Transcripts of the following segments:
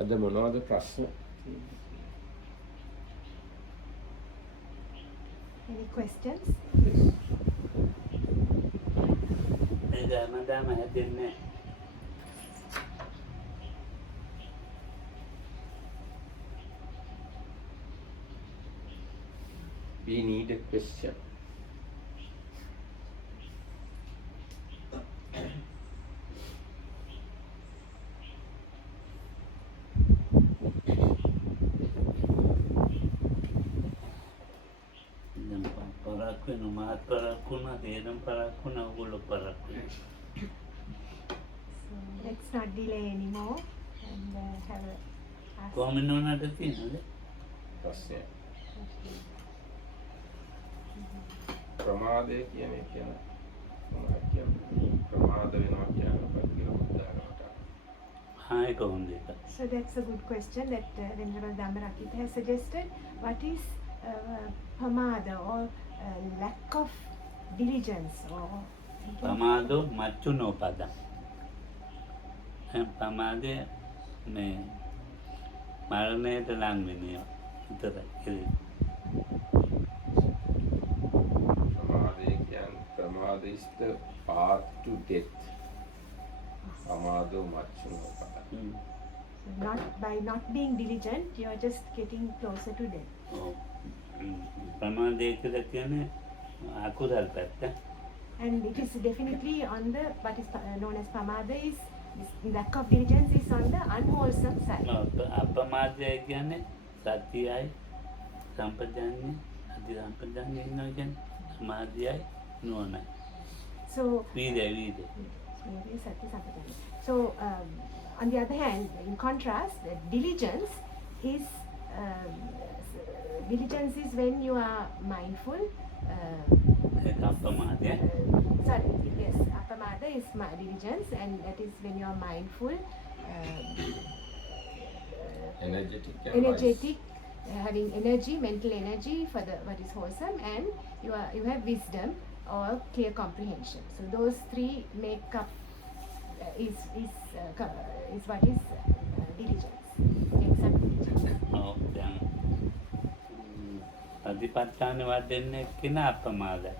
අද මොනවද ප්‍රශ්න? Any questions? මදාම හැදෙන්නේ We need a question. පරක් වෙන මාත් පරක් වුණා තේරම් පරක් වුණා ඔයගොල්ලෝ පරක් වෙනවා. So let's not delay anymore and have a ask. කොහොමද නෝනාට තියෙනවද? ප්‍රශ්නය. ප්‍රමාදය කියන එක මොනවද කියන්නේ? ප්‍රමාද වෙනවා කියන පැත්තේ උදාහරණයක්. හා ඒක හොඳ එකක්. So that's a good question that Venerable Dhammarakita has suggested. What is pamada or lack of diligence or පමාදෝ මච්චුනෝ පද. පමාදේ මේ මරණයට ලං වෙනවා විතරයි. ප්‍රමාදය කියන්නේ ප්‍රමාද is the path to death. ප්‍රමාදෝ මච්චුනෝ පද. by not being diligent, you are just getting closer to death. ප්‍රමාදය කියලා කියන්නේ අකුසල් පැත්ත. And it is definitely on the what is known as pamada is this lack of diligence is on the unwholesome side. අපමාදය කියන්නේ සතියයි සම්පජාන්නේ අධි සම්පජාන්නේ ඉන්නවා කියන්නේ සමාධියයි නුවණයි. So වීර්යය So on the other hand, in contrast, diligence is when you are mindful. ඒක අපමාදය. Sorry, yes, apamada is diligence, and that is when you are mindful, energetic and energetic, having energy, mental energy for the what is wholesome, and you have wisdom or clear comprehension. So those three make up is what is diligence. Makes up diligence. ඔව් දැන් අධිපත්‍යාන වඩන්නේ කියන අපමාදයි.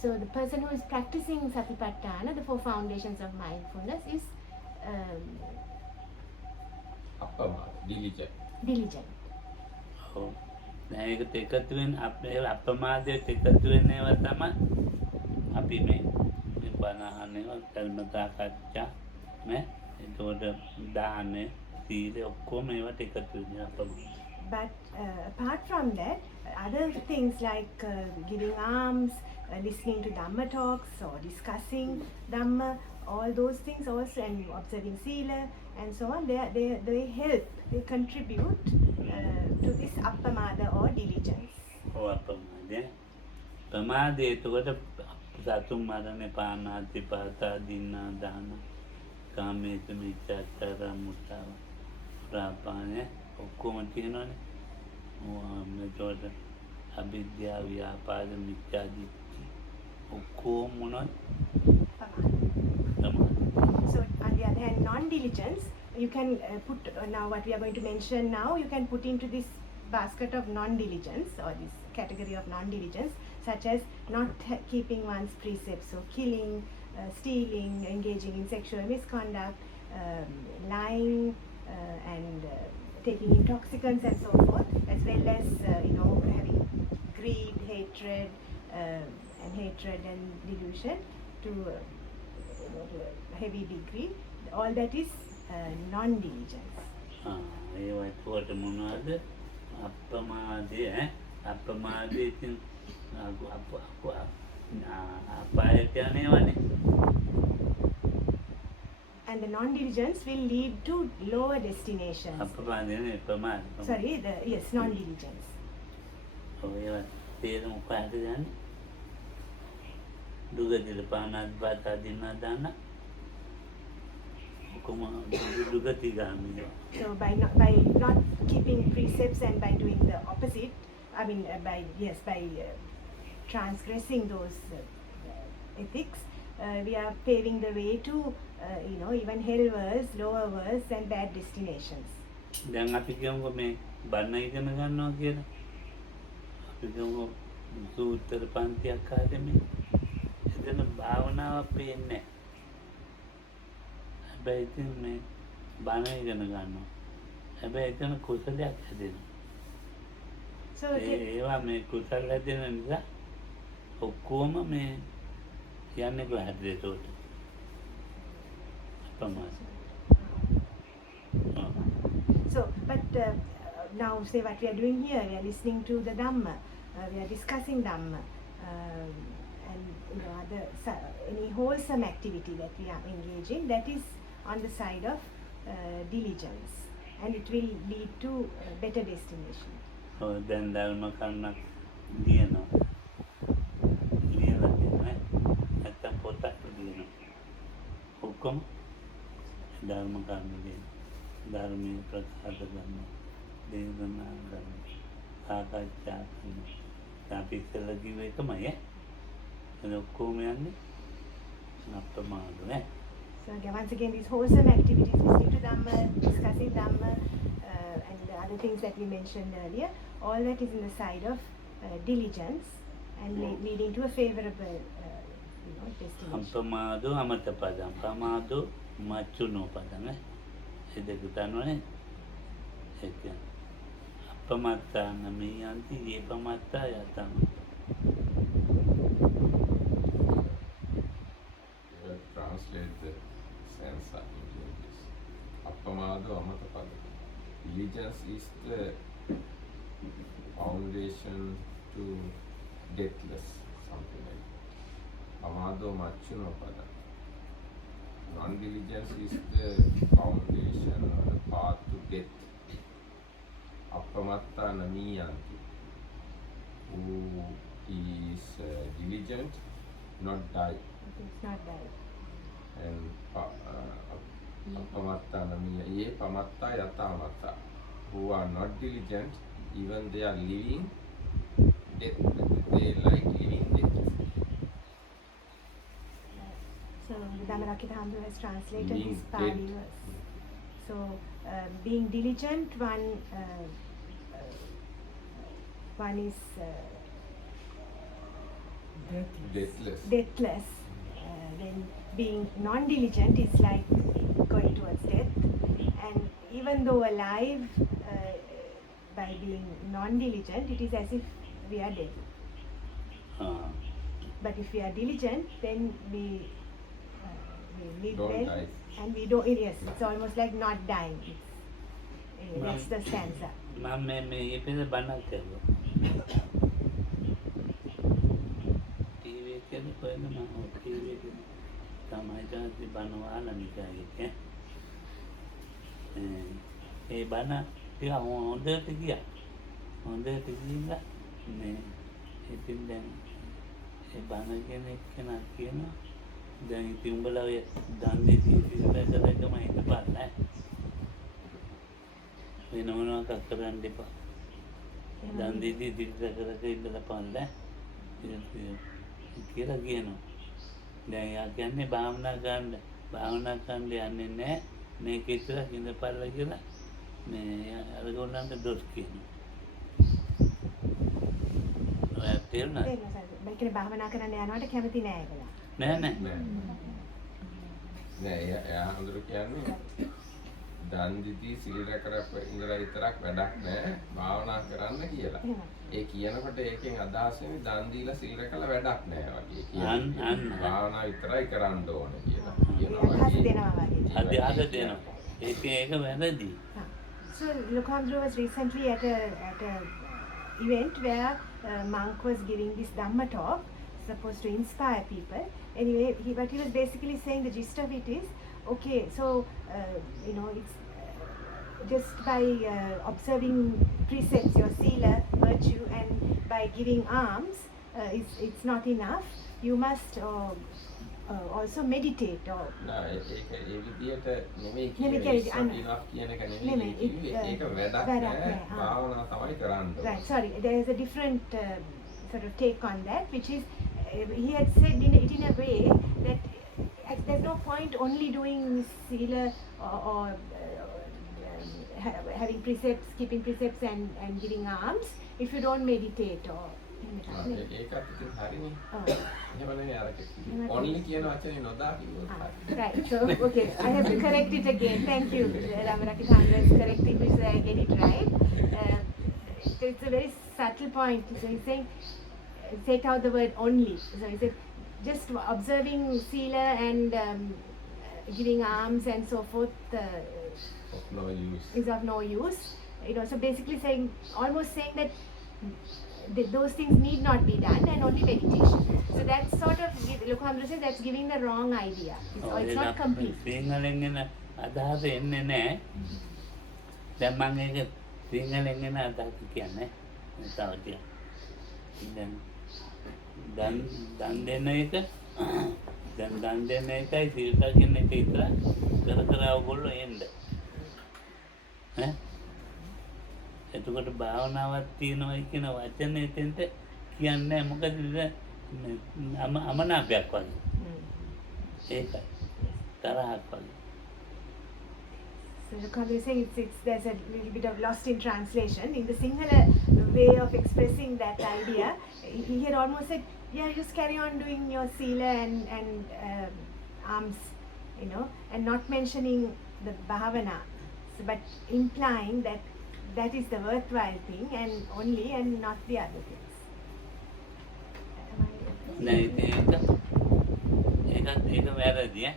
So the person who is practicing Satipatthana, the 4 foundations of mindfulness, is අපමාද diligent. diligent. ඔව් දැන් ඒකට එකතු වෙන අපේ අපමාදයට එකතු වෙන ඒවා තමයි අපි මේ බණහනේ ධර්ම සාකච්ඡා මේ ඒකට දාන්නේ සීල ඔක්කොම ඒවට එකතු වෙන අපමාද. But apart from that, other things like giving alms, listening to Dhamma talks or discussing Dhamma, all those things also, and observing Sila and so on, they help, they contribute to this appamada or diligence. ඔව් අපමාදය. ප්‍රමාදය එතකොට සතුන් මරණේ පානාති පාතා දින්නා දාන කාමේත මිච්ඡාචාර මුසාව ප්‍රාපාණය ඔක්කොම තියෙනවනේ. එතකොට අවිද්‍යාව ව්‍යාපාද මිච්ඡාදිට්ඨි ඔක්කොම මොනවද? So on the other hand, non-diligence, you can put, now what we are going to mention now, you can put into this basket of non-diligence or this category of non-diligence, such as not keeping one's precepts, so killing, stealing, engaging in sexual misconduct, lying, and taking intoxicants and so forth, as well as having greed, hatred and delusion to a heavy degree. All that is non-diligence. ඒවා එතකොට මොනවද? අපමාදය අපමාදය ඉතින් අපායට යනේවනේ. And the non-diligence will lead to lower destinations. අපමාදය නෙවෙයි ප්‍රමාද. Sorry, yes, non-diligence. ඔය ඒවා තේරුම් පාඩ ගන්න. දුගතිය පානාත් පාතා දින්නා දාන ඔක්කොම දුගතිගාමී. So by not keeping precepts and by doing the opposite, I mean by transgressing those ethics, we are paving the way to even hell worlds, lower worlds, and bad destinations. දැන් අපි කියමුකෝ මේ බණ ඉගෙන ගන්නවා කියලා. අපි කියමුකෝ සූත්‍ර පන්තියක් ආවේ මේ. එතන භාවනාවක් පේන්නේ නැහැ. හැබැයි ඉතින් මේ බණ ඉගෙන ගන්නවා. හැබැයි එතන කුසලයක් හැදෙනවා. So ඒවා මේ කුසල හැදෙන නිසා ඔක්කොම මේ යන්නේ කොහටද ඒකට? අපමාස. but now say what we are doing here, we are listening to the Dhamma, we are discussing Dhamma, and any wholesome activity that we are engaging, that is on the side of diligence, and it will lead to a better destination. දැන් ධර්ම කන්නක් ලියනවා. ලියලා තියෙනවා. නැත්තම් පොතක් ලියනවා. ඔක්කොම ධර්ම කන්න ලියනවා. ධර්මයේ ප්‍රකාශ කරනවා. දේශනා කරනවා. සාකච්ඡා කරනවා. අපි ඉස්සෙල්ලා කිව්ව එකමයි ඈ. ඒක ඔක්කොම යන්නේ අප්‍රමාද නේ. So once again, these wholesome activities, listening to Dhamma, discussing Dhamma, and the other things that we mentioned earlier, all that is in the side of diligence and leading to a favorable destination. අප්‍රමාදෝ අමත පදං ප්‍රමාදෝ මච්චුනෝ පදං ඒ දෙක දන්නවනේ ඒ කියන්නේ අප්‍රමත්තා නමියන්ති ඒ ප්‍රමත්තා යතං Translate the sense of English. Appamado amatapada. Diligence is the foundation to deathless, something like that. Amado machuno pada. Non-diligence is the foundation or the path to death. Appamatta namiyanti. Who is diligent, not die. It's not die. And appamatta namiya ye pamatta yatamatta, who are not diligent, even they are living death. They like living death. So Dhammarakkhita Hamdu has translated Being this Pali dead. verse. So being diligent, one is Deathless. deathless. Then being non-diligent is like going towards death. And even though alive, by being non-diligent, it is as if we are dead. But if we are diligent, then we live Don't well, die. and we don't. Yes, it's almost like not dying. That's the stanza. මම මේ ඉපිද බණක් කරුවා TV එකේ කොහෙද මම TV එකේ තමයි දැන් බණ වහලා නිකන් ඒ බණ ටික හොඳට ගියා හොඳට ගිහිල්ලා මේ ඉතින් දැන් ඒ බණ කියන එක්කෙනා කියනවා දැන් ඉතින් උඹලා ඔය දන් දෙති ඉතිරිදකම හිටපල්ලා වෙන මොනවාක් කරන්න එපා දන් දෙති ඉතිරිදකරක ඉඳලා පල්ලා කියලා කියනවා දැන් යා කියන්නේ භාවනා කරන්න යන්නේ නැහැ මේක ඉතල ඉඳපල්ලා කියලා මේ අරගොල්ලන්ට දොස් කියනවා ඔය තේරුණාද ඒ කියන්නේ භාවනා කරන්න යනවට කැමති නෑ ඒගොල්ලෝ. නෑ නෑ එයා හඳුර කියන්නේ දන් දිදී සිල් රැකලා ඉඳලා විතරක් වැඩක් නෑ භාවනා කරන්න කියලා. ඒ කියනකොට ඒකෙන් අදහස් වෙන්නේ දන් දීලා සිල් රැකලා වැඩක් නෑ වගේ කියන්නේ. භාවනා විතරයි කරන්න ඕනේ කියලා. අදහස් දෙනවා වගේ. අදහස් දෙනවා. ඒක වැරදි. So Lokhandru was recently at a event where monk was giving this Dhamma talk, supposed to inspire people. Anyway, what he was basically saying, the gist of it is, okay, so it's just by observing precepts, your sila, virtue, and by giving alms, it's not enough. You must also meditate. Or නෑ ඒක ඒ විදියට නෙමෙයි කියන්නේ enough කියන එක නෙමෙයි ඒක වැඩක් නෑ භාවනාව තමයි කරන්න ඕනේ. Right, sorry, there is a different sort of take on that, which is he had said it in a way that there's no point only doing sila or having precepts, keeping precepts and giving alms if you don't meditate or. ඒකත් ඉතින් හරිනේ. Oh. එහෙම නෙවෙයි අර only කියන වචනේ නොදා කිව්වොත් හරි. Right. So, okay, I have to correct it again. Thank you, Ramarakithandra, is correcting me so I get it right. It's a very subtle point. So he's saying, take out the word only. So he said, just observing sila and giving alms and so forth of no use. is of no use. So basically saying, almost saying that those things need not be done and only meditation. So that's sort of, Lokamdra says, that's giving the wrong idea. It's not complete. සිංහලෙන් එන අදහස එන්නේ නැහැ. දැන් මම ඒක සිංහලෙන් එන අදහස කියන්නේ තව කියන්නේ. දැන් දන් දෙන එක දැන් දන් දෙන එකයි සීල් රකින්න එක විතර කර කර ඔයගොල්ලෝ එන්න. ඈ එතකොට භාවනාවක් තියෙනවා කියන වචනේ එතෙන්ට කියන්නේ මොකද අමනාපයක් වගේ. ඒකයි. තරහක් වගේ. So Lokamdra is saying there's a little bit of lost in translation. In the Sinhala way of expressing that idea, he had almost said, yeah, just carry on doing your sila and alms, and not mentioning the bhavana, but implying that that is the worthwhile thing and only and not the other things. ඒක වැරදි ඈ.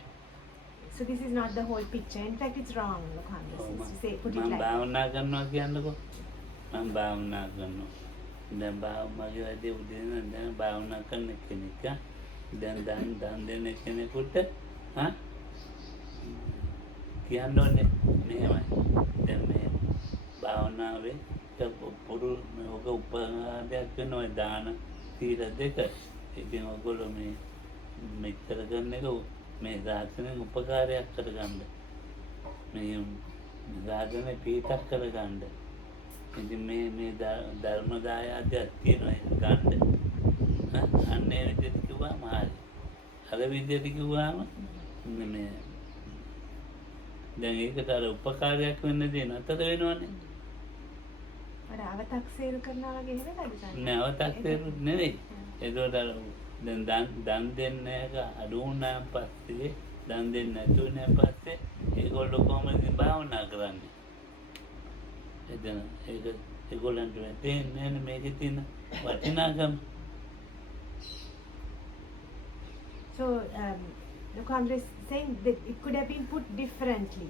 So this is not the whole picture. In fact, it's wrong, Lokamdra says, to say, put it මම like that. භාවනා කරනවා කියන්නකෝ. මම භාවනා කරනවා. දැන් මගේ වැඩේ උදේ ඉඳන් දැන් භාවනා කරන කෙනෙක් දැන් දන් දෙන කෙනෙකුට කියන්න ඕනේ මෙහෙමයි. දැන් මේ භාවනාවේ ඔක උපකාරයක් වෙනවා දාන සීල දෙක. ඉතින් ඔයගොල්ලෝ මේ මෙච්චර කරන එක මේ සාසනෙන් උපකාරයක් කරගන්න. මේ සාසනෙ පිටක් කරගන්න. ඉතින් මේ ධර්ම දායාදයක් තියෙනවා ඒක ගන්න. අන්නේ විදිහට කිව්වම හරි. අර විදිහට කිව්වම මේ දැන් ඒකට අර උපකාරයක් වෙන්න දෙන අතර වෙනවනේ. අර අව탁සේරු කරනවා වගේ නෙවෙයිද සාරා? නෑ අව탁සේරු නෙවෙයි. ඒකට අර දැන් දන් දෙන්න එක අඩු වුණාන් පස්සේ දන් දෙන්න නැති වුණාන් පස්සේ ඒගොල්ලෝ කොහොමද භාවනා කරන්නේ? එතන ඒගොල්ලන්ට තේන්නේ මේකේ තියෙන වටිනාකම. So Lokamdra is saying that it could have been put differently.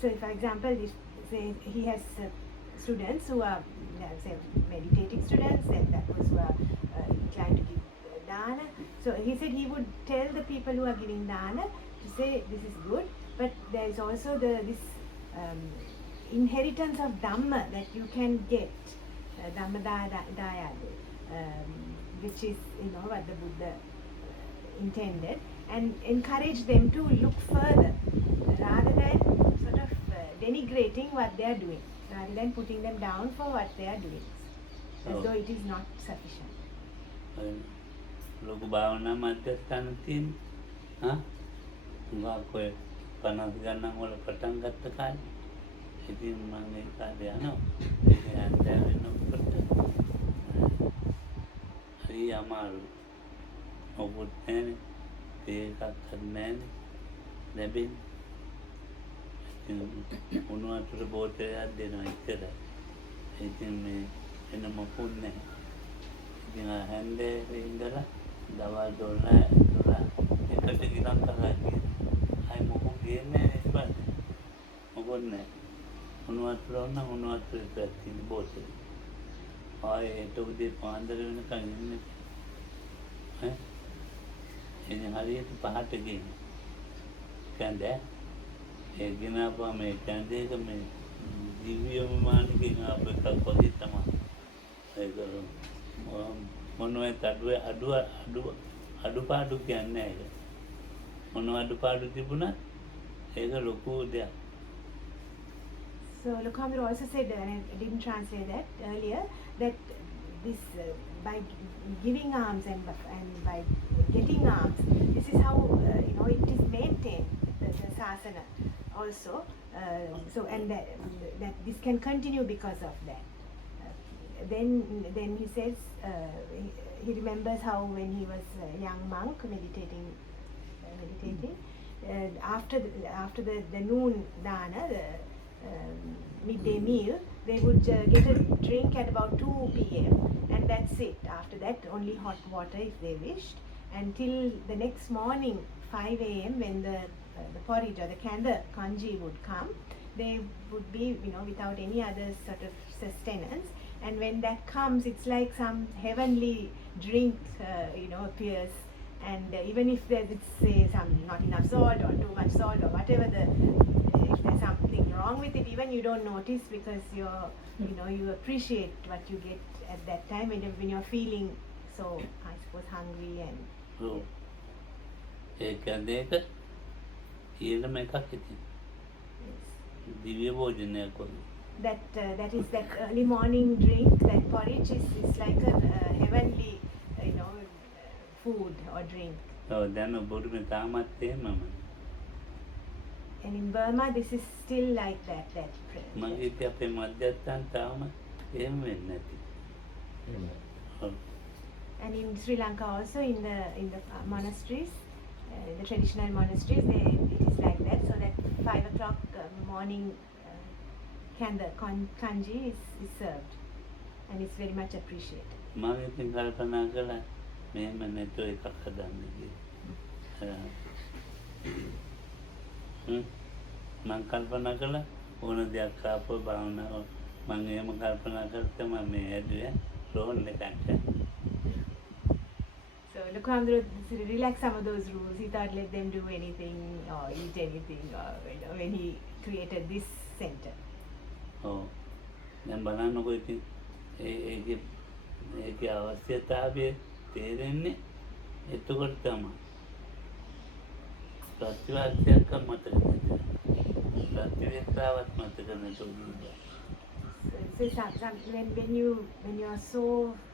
So for example, say he has students who are say meditating students and those who are inclined to give dana. So he said he would tell the people who are giving dana to say this is good, but there is also this inheritance of dhamma that you can get, dhamma dayade, which is what the Buddha intended, and encourage them to look further rather than sort of denigrating what they are doing, rather than putting them down for what they are doing, as though it is not sufficient. ලොකු භාවනා මධ්‍යස්ථාන තියෙන ඔය 50 ගණන් වල පටන් ගත්ත කාලේ ඉතින් මම ඒ කාලේ යනවා ඒක ඇත්ත වෙනකොට හරි අමාරු ඔබත් නැනේ ඒකත් නැනේ ලැබෙන්නේ ඉතින් උණු වතුර බෝතලයක් දෙනවා ඉතල ඉතින් මේ එන මොකුත් නැහැ ඉතින් හැන්දේ ඉඳලා දවල් 12 එකට ගිරන් කරලා අය මොකුත් ගේන්නේ නැහැ මොකොත් නැහැ උණු වතුර උණු වතුර පැත්තේ බෝතල ආයේ ඒට උදේ පාන්දර වෙනකන් ඉන්නේ ඉතින් හරියට පහට ගිහින් කන්ද ඒ ගිනාපුවා මේ කන්දේක මේ දිව්‍ය විමානකින් අපේ කල්පදී තමයි ඒක මොනවද අඩුපාඩු කියන්නේ ඒක මොනවද අඩුපාඩු තිබුණා ඒක ලොකු දෙයක්. So Lokamdra also said, and I didn't translate that earlier, that this by giving alms and by getting alms, this is how it is maintained, the sasana also. So and that this can continue because of that. Then he says he remembers how when he was a young monk meditating, after the noon dana, the midday meal, they would get a drink at about 2 p.m. and that's it. After that, only hot water if they wished, until the next morning 5 a.m. when the porridge or the kanji would come. They would be without any other sort of sustenance, and when that comes, it's like some heavenly drink appears. And even if there's not enough salt or too much salt or whatever, if there's something wrong with it, even you don't notice, because you appreciate what you get at that time when you're feeling so, I suppose, hungry and. Oh. ඒක ඊළම එකක් ඉතින්. දිව්‍ය භෝජනයක් වගේ. That is that early morning drink, that porridge is like a heavenly, food or drink. ඔව් දැන් බොරුමේ තාමත් එහෙමම. And in Burma, this is still like that. මගේ ඉතින් අපේ මධ්‍යස්ථාන තාම එහෙම වෙන්නේ නැති. And in Sri Lanka also, in the monasteries, the traditional monasteries, it is like that. So that 5 o'clock morning kanji is served, and it's very much appreciated. මම ඉතින් කල්පනා කළා මෙහෙම නැතුව එකක් හදන්න කියලා. මම කල්පනා කළා ඕන දෙයක් ආපහු භාවනාව මම එහෙම කල්පනා කරලා මම මේ ඇදුවේ රෝන් එකක්. So Lukamdro relaxed some of those rules. He thought let them do anything or eat anything, or when he created this center. Oh, දැන් බලන්නකො ඉතින් ඒකේ අවශ්‍යතාවය තේරෙන්නේ එතකොට තමයි. ප්‍රතිවාදයක් මතක නැති. ප්‍රතිවේක්තාවක් මතක නැතුව. So when you are so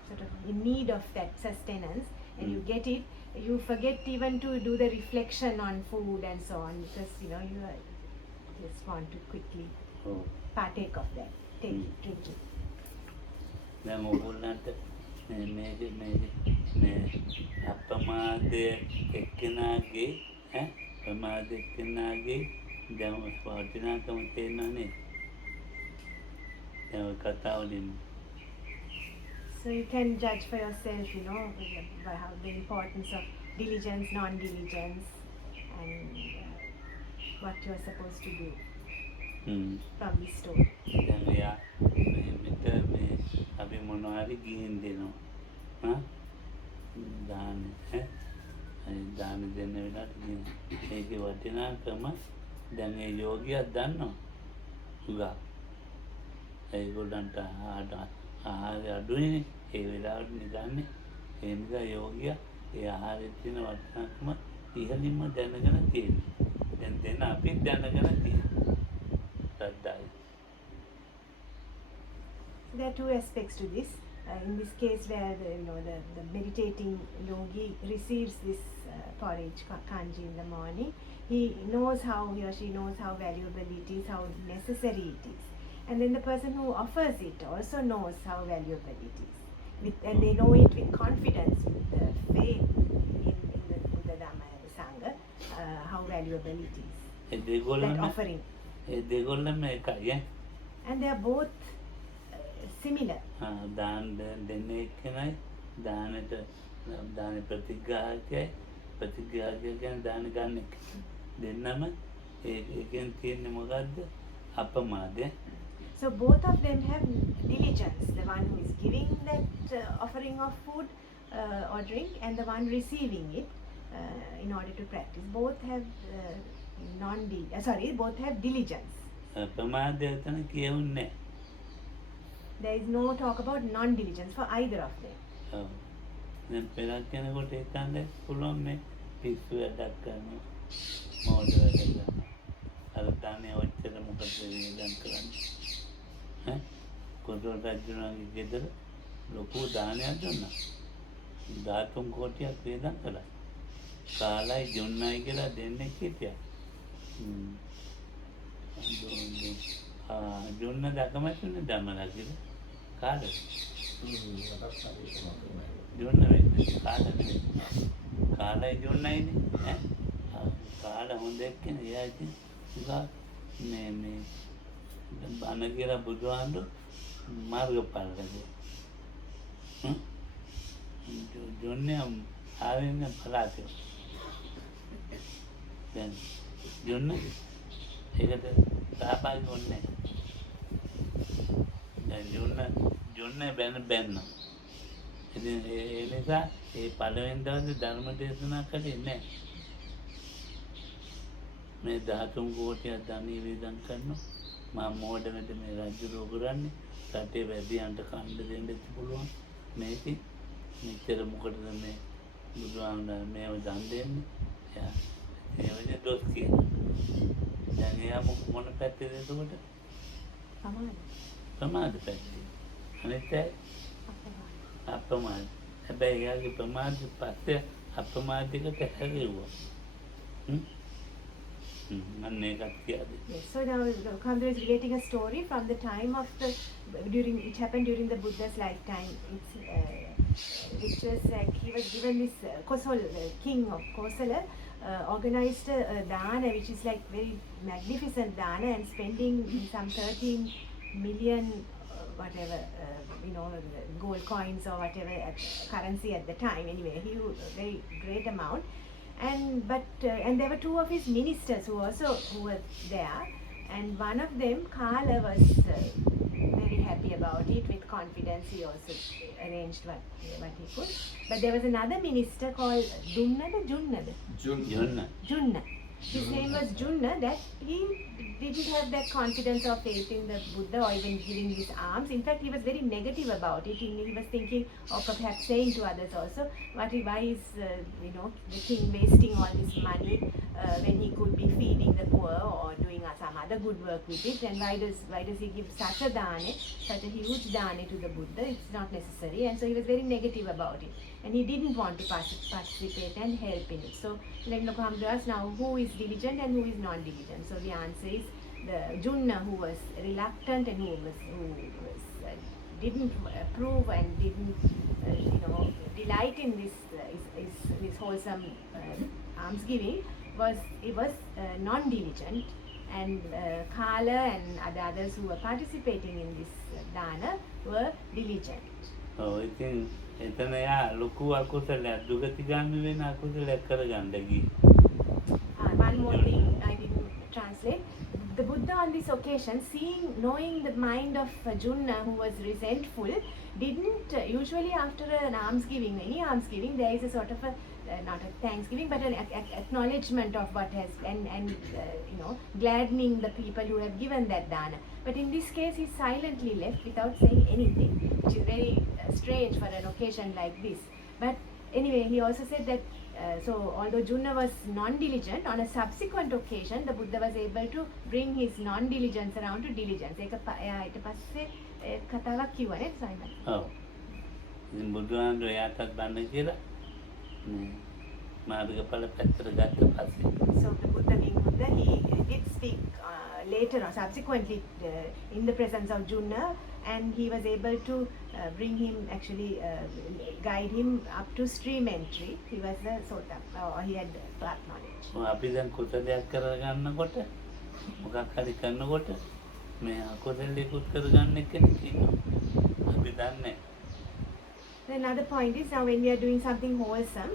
sort of in need of that sustenance and you get it, you forget even to do the reflection on food and so on, because you just want to quickly partake of that, drink it. දැන් ඕගොල්ලන්ට මේ අප්‍රමාදය එක්කෙනාගේ ප්‍රමාද එක්කෙනාගේ දැන් වටිනාකම තේරෙනවනේ. දැන් ඔය කතා වලින්. So you can judge for yourself, by how the importance of diligence, non-diligence, and what you are supposed to do from this story. දැන් එයා මේ අපි මොනවා හරි ගිහින් දෙනවා. දාන දෙන්න වෙලාවට ගිහින් ඒකේ වටිනාකම දැන් ඒ යෝගියා දන්නවා. හුඟා. ඒගොල්ලන්ට ආහාරය අඩුයිනේ. ඒ වෙලාවට නිදන්නේ. ඒ නිසා යෝගියා ඒ ආහාරයේ තියෙන වටිනාකම ඉහළින්ම දැනගෙන තියෙනවා. දැන් දෙන්න අපි දැනගෙන තියෙනවා. සද්දායි. There are two aspects to this. In this case, where the meditating yogi receives this porridge kanji in the morning, he or she knows how valuable it is, how necessary it is. And then the person who offers it also knows how valuable it is. And they know it with confidence, with faith in the Buddha, Dhamma and the Sangha, how valuable it is. That offering. And they are both similar. දාන දෙන්න එක්කෙනයි දාන ප්‍රතිග්‍රාහකයි කියන්නේ දාන ගන්න එක. දෙන්නම ඒකෙන් තියෙන්නේ මොකද්ද? අපමාදය. So both of them have diligence, the one who is giving that offering of food or drink, and the one receiving it in order to practice. Both have both have diligence. ප්‍රමාදය උතන කියුන්නේ. There is no talk about non-diligence for either of them. දැන් පෙරක් කෙනෙකුට හිතන්න පුළුවන් මේ පිස්සු වැඩක් කරනවා. මෝඩ වැඩක් කරනවා. අර තන්නේ ඔච්චර මොකද වේදන් කරන්නේ? කොටොල් රජුණන්ගේ ගෙදර ලොකු දානයක් දුන්නා. 13 කෝටියක් වේදම් කළා. කාලයි ජොන්නයි කියලා දෙන්නෙක් හිටියා. ජොන්න දකමැතිනේ දමලා කියලා. කාලේ. ජොන්න වෙන්නේ කාලේ නෙවෙයි. කාලයි ජොන්නයිනේ. කාල හොඳ එක්කනේ. එයා ඉතින් මේ බණ කියලා බුදුහාමුදුරු මාර්ගඵලද. ජොන්නේ ආවෙන්නේ පලාතේ. දැන් ජොන්න ඒකට සහභාගී වුණේ දැන් ජොන්න බැන්න. ඉතින් ඒ නිසා ඒ පළවෙනි දවසේ ධර්ම දේශනා කළේ නැහැ. මේ 13 කෝටියක් ධනෙ වේදම් කරනවා. මම මෝඩනට මේ රාජ්‍ය රෝගරන්නේ රටේ වැඩියන්ට කණ්ඩ දෙන්න පුළුවන්. මේකේ මෙච්චර මොකටද මේ බුදුහාමුදුරන් මේව දන් දෙන්නේ? එයා ඒ වගේ දොස් කියනවා. දැන් එයා මොන පැත්තේද එතකොට? ප්‍රමාද පැත්තේ. අනිත් අප්‍රමාද. හැබැයි එයාගේ ප්‍රමාද පස්සේ අප්‍රමාදිකට හැරෙව්වා. Yes, so now Kamdra is relating a story from the time of it happened during the Buddha's lifetime. Which was like he was given this Kosala, the king of Kosala, organized a dana which is like very magnificent dana and spending some 13 million gold coins or whatever currency at the time. Anyway, a very great amount. And there were two of his ministers who were there, and one of them, Kala, was very happy about it. With confidence, he also arranged what he could. But there was another minister called Junna. His name was Junna. That he didn't have that confidence or faith in the Buddha or even giving his alms. In fact, he was very negative about it. He was thinking, or perhaps saying to others also, why is the king wasting all this money when he could be feeding the poor or doing some other good work with it? And why does he give such a dane, such a huge dane to the Buddha? It's not necessary. And so he was very negative about it. And he didn't want to participate and help in it. So, like Lokamdu asked now, who is diligent and who is non-diligent? So the answer is the Junna, who was reluctant and who didn't approve and didn't delight in this wholesome alms giving, was non-diligent. And Kala and the others who were participating in this dana were diligent. ඉතින් එතන යා ලොකු අකුසලයක් දුගතිගාමී වෙන අකුසලයක් කරගන්න ගියේ. One more thing I didn't translate. The Buddha on this occasion, knowing the mind of Junna, who was resentful, didn't usually after an any alms giving, there is a sort of not a thanksgiving, but an acknowledgement of what has and gladdening the people who have given that dana. But in this case, he silently left without saying anything, which is very strange for an occasion like this. But anyway, he also said that so although Junna was non-diligent, on a subsequent occasion, the Buddha was able to bring his non-diligence around to diligence. ඊට පස්සේ කතාවක් කිව්වා නේද Simon? ඔව්. ඉතින් බුදුහාමුදුරුවෝ එයාටත් බන්න කියලා මාර්ගඵල පැත්තට ගත්ත පස්සේ. So the Buddha being Buddha, he did speak later or subsequently in the presence of Junna, and he was able to bring him, actually guide him up to stream entry. He was the Sota, or he had path knowledge. අපි දැන් කුසලයක් කරගන්නකොට මොකක් හරි කරනකොට මේ අකුසලයකුත් කරගන්න කෙනෙක් ඉන්නවා. අපි දන්නේ. Another point is, now when we are doing something wholesome,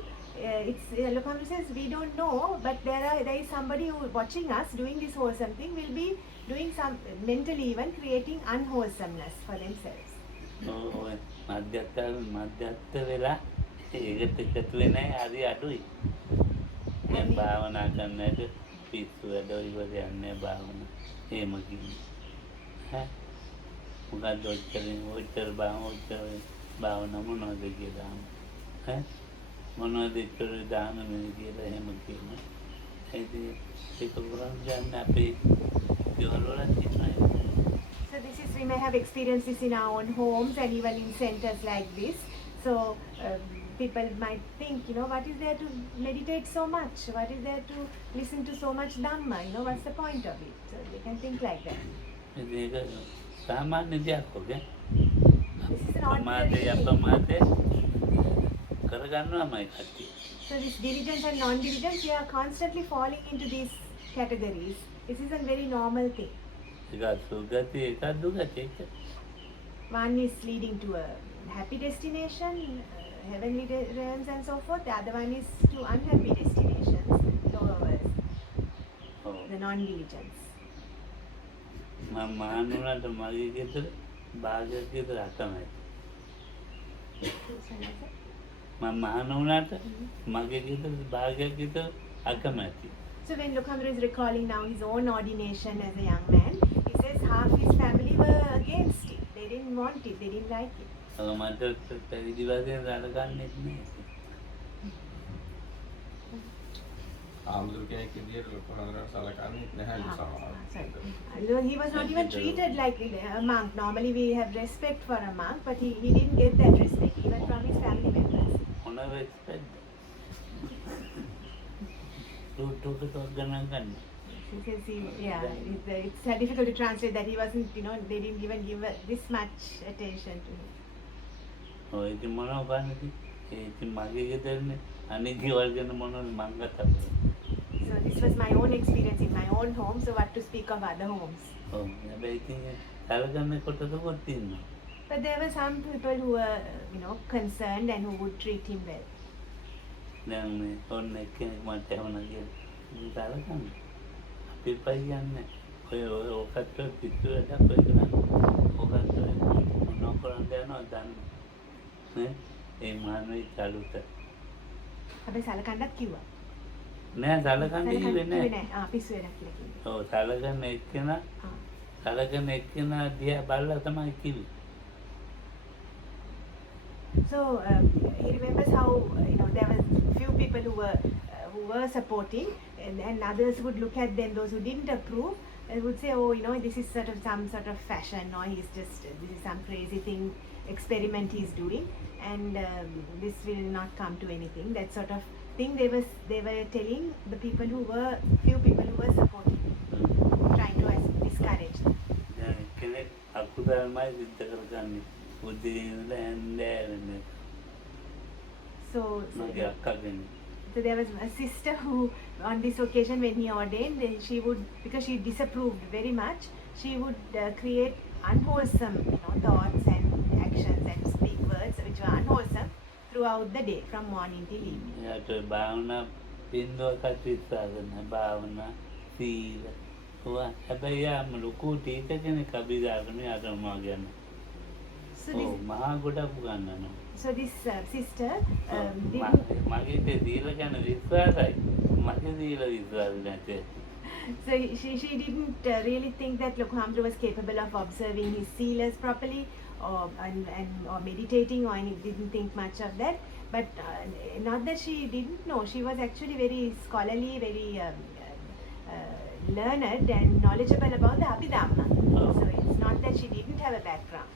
Lokamdu says we don't know, but there is somebody who watching us doing this wholesome thing will be doing some mentally even creating unwholesomeness for themselves. මධ්‍යස්ථ වෙලා ඒකට එකතු වෙන්නේ හරි අඩුයි. දැන් භාවනා කරන්නට පිස්සු වැඩ ඉවරන්නේ භාවනා. එහෙම කිව්වේ. මොකක්ද ඔච්චර භාවනා මොනවද කියලා. මොනවද ඉතර දාන මේ කියලා එහෙම කියනවා. ඒක කරන්නේ අපේ ජීවවල තියෙනවා. So this is may have experienced this in our own homes and even in centers like this. So people might think, what is there to meditate so much? What is there to listen to so much Dhamma? What's the point of it? So they can think like that. ඒක සාමාන්‍ය දෙයක් වගේ. This is an ප්‍රමාදය ordinary thing. අප්‍රමාදය කරගන්නවාමයි කට්ටිය. So this diligence and non-diligence, we are constantly falling into these categories. This is a very normal thing. එකක් සුගති එකක් දුගති එක. One is leading to a happy destination, heavenly realms and so forth. The other one is to unhappy destinations, lower worlds, ඔව්. the non-diligence. මම මහාන වුණාට මගේ ගෙදර භාගයක් ගෙදර අකමැති. මම මහාන වුණාට මගේ ගෙදර භාගයක් ගෙදර අකමැති. So when Lokhandra is recalling now his own ordination as a young man, he says half his family were against it. They didn't want it. They didn't like it. මට පැවිදි වශයෙන් සැලකන්නේත් නෑ. ආමුදුර කෙනෙක් විදියට ලොකු හඳුනන සලකන්නේ නැහැලු සමහරවිට. Although he was not even treated like a monk. Normally we have respect for a monk, but he didn't get that respect even from his family members. මොන රෙස්පෙක්ට් ටෝකට ගණන් ගන්න. He says it's difficult to translate that he wasn't, they didn't even give this much attention to him. ඔය ඉතින් මොනව කරන්නද? ඒ ඉතින් මගේ ගෙදරනේ අනිත් ගෙවල් ගැන මොනවද මං කතා කරන්නේ. So this was my own experience in my own home, so what to speak of other homes. ඔව් හැබැයි ඉතින් සැලකන්න කොටසකුත් ඉන්නවා. But there were some people who were, concerned and who would treat him well. දැන් මේ ඔන්න එක්කෙනෙක් මට ඇහුණා කියලා. ඉතින් සැලකන්න. අපි පයි යන්නේ. ඔය ඔකට පිටු වැඩක් ඔය කරන්නේ. ඔකට මොනවා කරන්න යනවා දන්නේ. නේ? ඒ මානවී චලුත. අපි සලකන්නත් කිව්වා. නෑ සැලකන්න කිව්වේ නෑ. පිස්සු වැඩක් කියලා කිව්වා. ඔව් සැලකන්න එක්කෙනා දිහා බලලා තමයි කිව්වේ. So he remembers how there were few people who were supporting, and others would look at them, those who didn't approve, and would say, oh, this is some sort of fashion, or this is some crazy thing, experiment he's doing, and this will not come to anything. That sort of thing they were telling the few people who were supporting, trying to discourage them. දැන් කෙනෙක් අකුසල්මයි සිද්ධ කරගන්නේ. උදේ ඉඳලා හැන්දෑ වෙනකන්. So there was a sister who, on this occasion when he ordained, because she disapproved very much, she would create unwholesome thoughts and actions and speak words which were unwholesome throughout the day, from morning till evening. එයාට භාවනා පින්දුවකට විශ්වාසන භාවනා සීල. හැබැයි යාම ලොකු teacher කෙනෙක් අභිදාගන්නේ අරමා ගැන. So this, මහා ගොඩක් ගන්නවා. so this sister මගේ දීල ගැන විශ්වාසයි. මගේ දීල විශ්වාස නැතේ. So she didn't really think that Lokhandra was capable of observing his sealers properly or meditating, or didn't think much of that. But not that she didn't know. She was actually very scholarly, very learned and knowledgeable about the Abhidhamma. So it's not that she didn't have a background.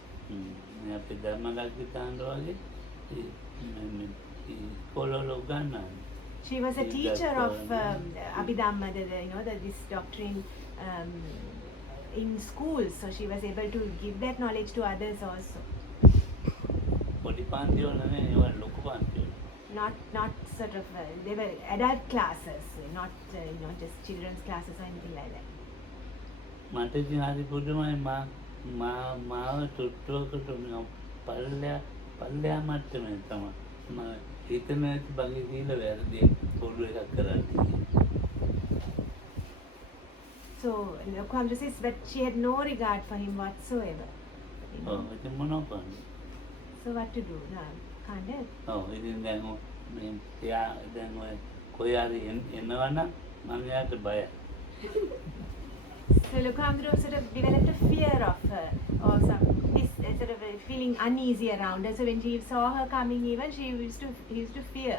අපි ධර්මලක්ෂිතාන්ට වගේ පොළොල උගන්වන්නේ. She was a teacher of Abhidhamma, this doctrine in schools, so she was able to give that knowledge to others also. පොඩි පන්තිවල නෙවෙයි ඒවා ලොකු පන්තිවල. Not sort of they were adult classes, not just children's classes or anything like that. මට ඉතින් හරි පුදුමයි මාව තුට්ටුවකට පල්ලෙහා මට්ටමේ තමයි. මම හිතන ඇති බගේ දීලා වැරදි පොළු එකක් කරන්නේ. So Lokhandra says that she had no regard for him whatsoever. ඔව් ඉතින් මොනව කරන්නේ? So what to do? No, can't help. ඔව් ඉතින් දැන් එයා දැන් ඔය කොයි හරි එනවනම් මම එයාට බයයි. So Lokhandra sort of developed a fear of her, or this sort of feeling uneasy around her. So when he saw her coming, even he used to fear.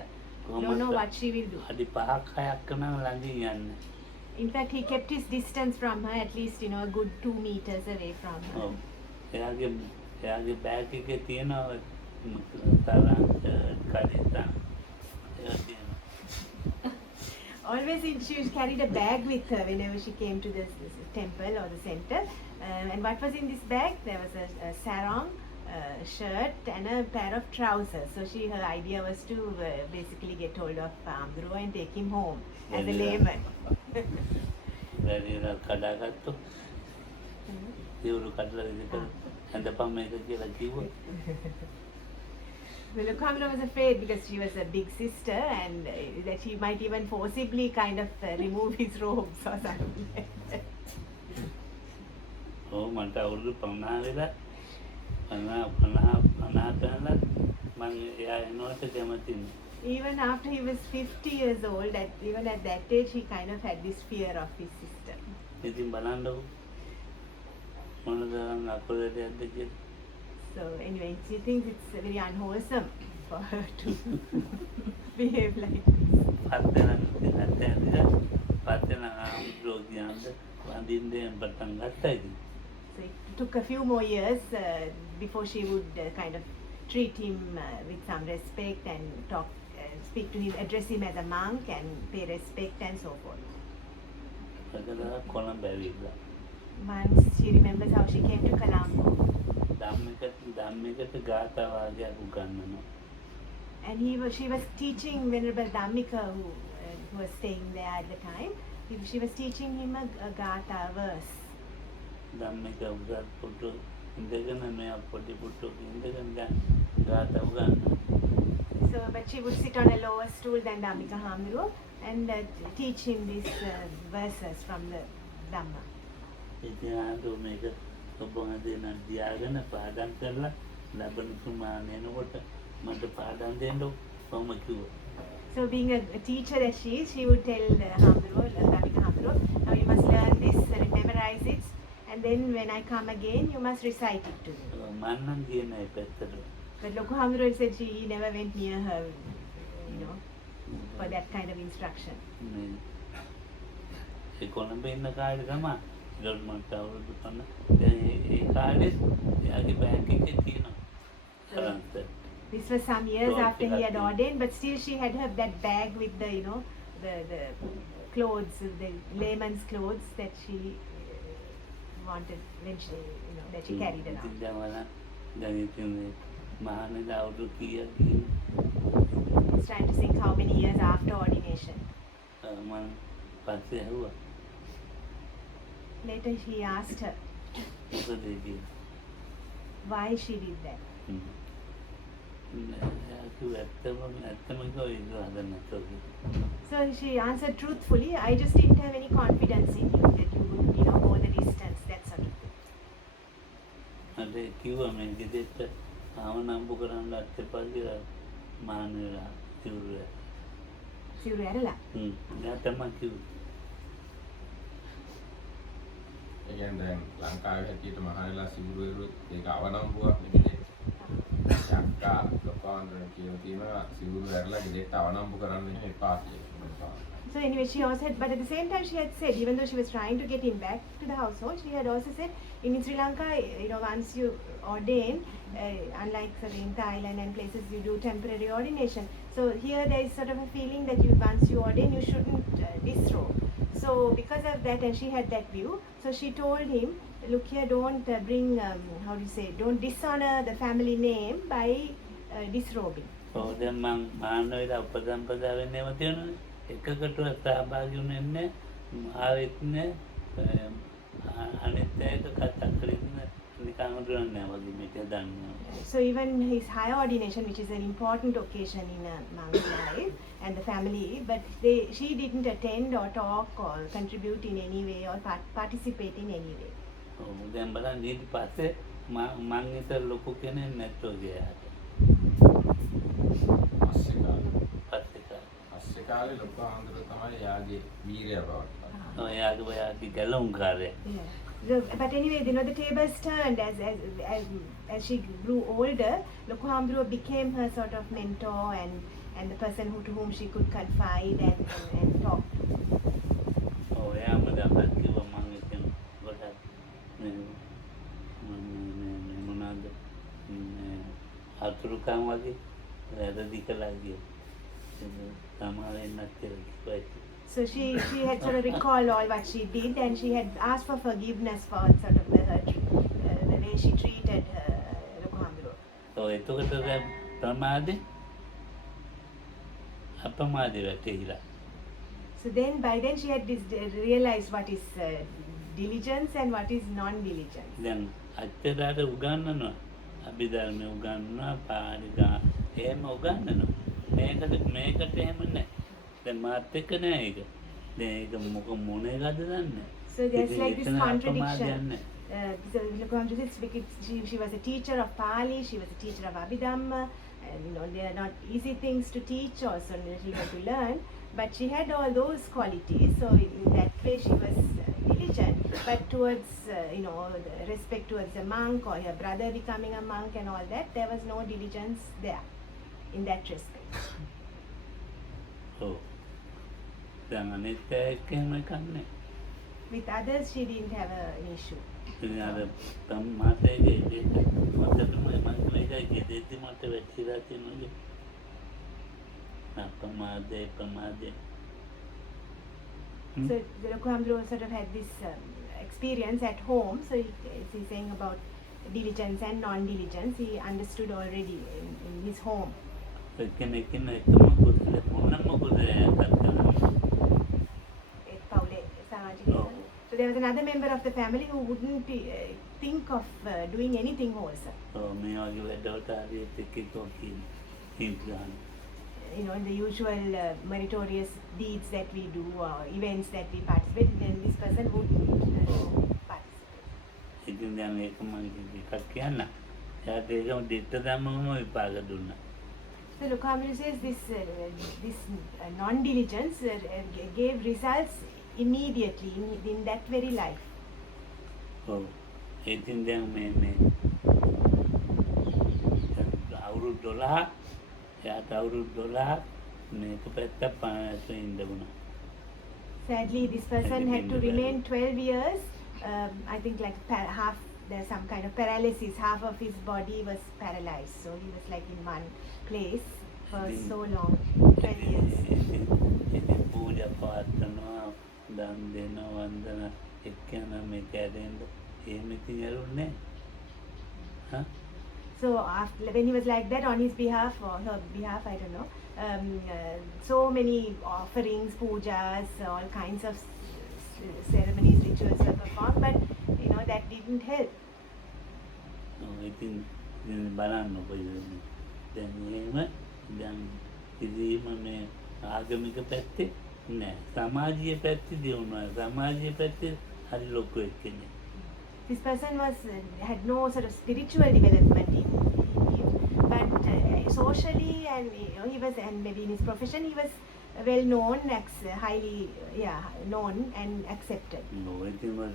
Don't know what she will do. අඩි 5-6ක් නම් ළඟින් යන්නේ. In fact, he kept his distance from her, at least a good 2 meters away from her. ඔව් එයාගේ bag එකේ තියෙනවා තරංග කඩිතා ඒවා තියෙනවා. Always she carried a bag with her whenever she came to this temple or the center. And what was in this bag? There was a sarong, shirt and a pair of trousers. So her idea was to basically get hold of Amduro and take him home as a layman. වැඩිලා කඩාගත්තු සිවුරු කඩලා විදිහට ඇඳපම් මේක කියලා කිව්වා. Well, Lokamra was afraid because she was a big sister and that he might even forcibly kind of remove his robes or something like that. ඔව් මට අවුරුදු 50 වෙලා 50 කරලා මම එයා එනවට කැමති නෑ. Even after he was 50 years old, even at that age, he kind of had this fear of his sister. ඉතින් බලන්නකො මොනතරම් අපරදයක්ද කියලා. So anyway, she thinks it's very unwholesome for her to behave like this. So it took a few more years before she would kind of treat him with some respect and speak to him, address him as a monk and pay respect and so forth. Once she remembers how she came to Colombo. And she was teaching Venerable Dhammika, who was staying there at the time. She was teaching him a Gatha verse. So, but she would sit on a lower stool than Dhammika Hamduro and teach him these verses from the Dhamma. So being a teacher that she is, she would tell Dhammika Hamduro, now you must learn this, memorize it, and then when I come again, you must recite it to me. But Loku Hamduro said he never went near her, for that kind of instruction. This was some years after he had ordained, but still she had that bag with the the clothes, the layman's clothes that she wanted when she that she carried around. He's trying to think how many years after ordination. Later he asked her why she did that. So she answered truthfully, I just didn't have any confidence in you that you would go the distance, that sort of thing. Siru Erala. Again, then ලංකාවේ හැටියට මහානලා සිවුරු ඒක අවනම්බුවක් නෙමෙයි. යක්කා ලොකාන්දර කියන තියෙනවා සිවුරු ඇරලා ගෙදරට අවනම්බු කරන්න එපා කියලා. So anyway, she also had, but at the same time she had said, even though she was trying to get him back to the household, she had also said, in Sri Lanka, once you ordain, unlike in Thailand and places, you do temporary ordination. So here there is sort of a feeling that once you ordain, you shouldn't disrobe. So because of that, and she had that view, so she told him, look here, don't bring, don't dishonor the family name by disrobing. එකකට සහභාගී වෙන්නේ ආවෙත්නේ අනිත් එක කතා කරන්න නිකන් උඩරන්නේ වගේ මේක දන්නවා. So even his higher ordination, which is an important occasion in a monk's life and the family, but she didn't attend or talk or contribute in any way or participate in any way. දැන් බලන්න ඊට පස්සේ මං ඉතල ලොකු කෙනෙක් නැත්තෝ ගියා. පස්සේ කාලේ ලොකු ආන්දර තමයි යාගේ වීරය බවට. යාගේ ගැලුම්කාරය. But anyway, the tables turned as she grew older. Loku Hamduro became her sort of mentor and the person to whom she could confide and talk to. අතුරුකම් වගේ වැරදි කළා කියලා. සමහර වෙන්නත් කියලා කිව්වා. So she had sort of recalled all what she did, and she had asked for forgiveness for sort of the way she treated Lokuhamduro. ඔව් එතකොට දැන් ප්‍රමාදේ අපමාදේ වැටහිලා. So then by then she had realized what is diligence and what is non-diligence. දැන් අච්චරට උගන්වනවා. අභිධර්මයේ උගන්වනවා, පාරිගා එහෙම උගන්වනවා. මේකට එහෙම නැහැ. දැන් මාත් එක්ක නෑ ඒක. දැන් ඒක මොන එකද දන්නේ. So there's like this contradiction. So Lokuhamduro says she was a teacher of Pali, she was a teacher of Abhidhamma, and they are not easy things to teach, also little to learn, but she had all those qualities, so in that way she was diligent, but towards the respect towards the monk or her brother becoming a monk and all that, there was no diligence there in that respect. Oh, දැන් අනිත් එක්ක එහෙම කන්නේ. With others she didn't have an issue. ඉතින් අර මාතේගේ මට මේකයි දෙද්දි මට වැටිලා තියෙනවා. අපමාදේ ප්‍රමාදේ. So Lokuhamduro sort of had this experience at home, so he's saying about diligence and non-diligence, he understood already in his home. කෙනෙක් ඉන්න එකම කුසල මොනම කුසලයක් කරනවා. So there was another member of the family who wouldn't think of doing anything wholesome. මේ වගේ වැඩවලට හරියට එක්කෝ කියන in the usual meritorious deeds that we do or events that we participate in, then this person would participate. ඉතින් දැන් ඒක මම එකක් කියන්න. එයාට ඒකම දිට්ඨ ධම්මම විපාක දුන්නා. So Lokuhamduro says this non-diligence gave results immediately in that very life. ඔව්. ඉතින් දැන් මේ අවුරුදු 12 එයාට අවුරුදු 12 මේක පැත්තක් පානසෙ ඉඳුණා. Sadly, this person had to remain 12 years. I think like half, there's some kind of paralysis. Half of his body was paralyzed. So he was like in one place for so long, 12 years. ඉතින් පූජා පාර්ථනා දන් දෙන වන්දන එක්කන මේ කැදෙන්න එහෙම ඉතින් ඇරුන්නේ. හා So when he was like that, on his behalf or her behalf, I don't know, so many offerings, pujas, all kinds of ceremonies, rituals were performed, but that didn't help. ඉතින් බලන්න කොයිද දැන් එහෙම දැන් කිසිම මේ ආගමික පැත්තේ නෑ සමාජීය පැත්තේ දිනුවා සමාජීය පැත්තේ හරි ලොකු එක්කනේ. This person had no sort of spiritual development in him, but socially and he was, and maybe in his profession he was well known, highly known and accepted. No, it was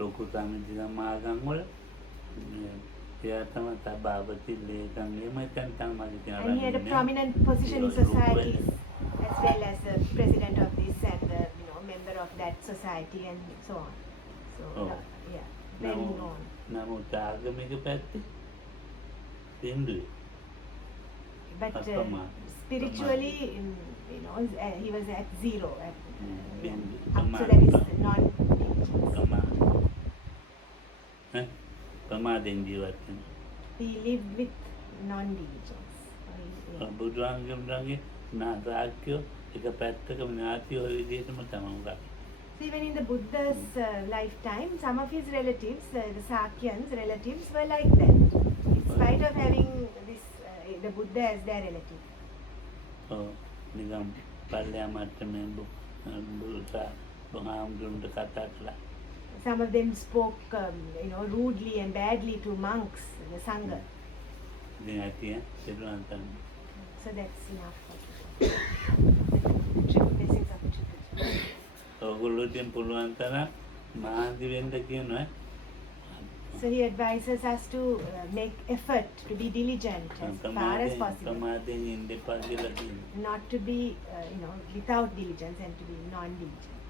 local family magang wala. Yeah, tama tababati lekang may tantang magitin. And he had a prominent position in societies as well as the president of this and member of that society and so on. So well known. Namu ආගමික පැත්තේ Hindu. But spiritually, he was at zero. Up to that is non-diligence. ප්‍රමාදෙන් ජීවත් වෙන. He lived with non-diligence. බුදුරංගගේ නාගාක්‍යෝ එක පැත්තකම ඥාතියෝ විදිහටම තමයි උගා. Even in the Buddha's lifetime, some of his relatives, the Sakyans relatives, were like that. In spite of having the Buddha as their relative. Oh, නිකම් පල්ලෙහා මට්ටමේ බුදුසා බහාමුදුරන්ට කතා කළා. Some of them spoke, rudely and badly to monks, the Sangha. So that's enough. Triple blessings of the triple. So he advises us to make effort to be diligent as far as possible. Not to be, without diligence and to be non-diligent.